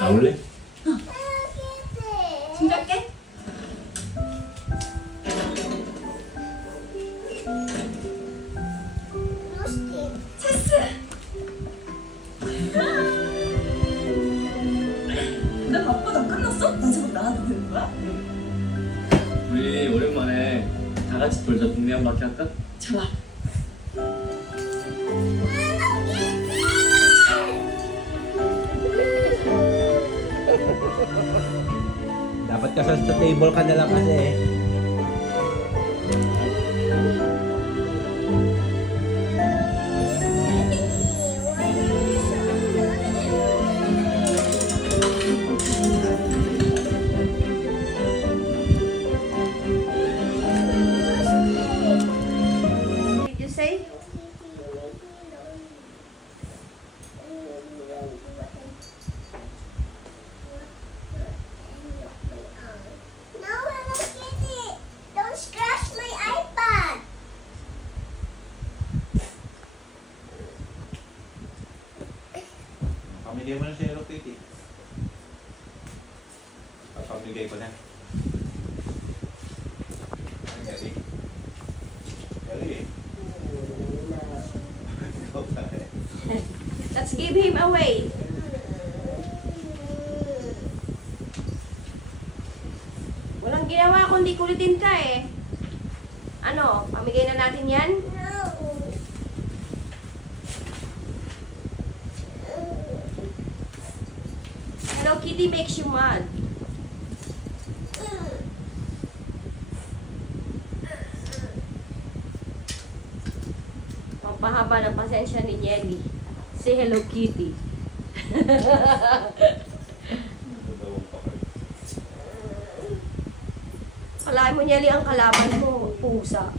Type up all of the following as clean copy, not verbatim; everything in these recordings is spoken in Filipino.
나올래? 숨갈게. 체스. 나 바쁘다. 끝났어? 나 지금 나가도 되는 거야? 우리 오랜만에 다 같이 돌자. 동네 한 바퀴 할까? 좋아. Dapat ka sa table ka na lang kasi. Did you say? Pamigay mo na si Hello Kitty. Pamigay ko na. Ay, Nelly. Nelly. Let's give him away. Walang ginawa kundi kulitin ka eh. Ano, pamigay na natin yan? Hello Kitty makes you mad. Pampahaba ng pasensya ni Nelly. Si Hello Kitty. Kalahin mo, Nelly, ang kalaban mo, pusa.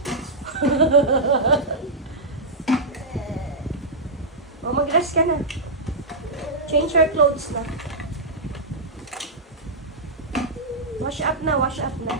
O, mag-rest ka na. Change your clothes na. Wash up na, wash up na.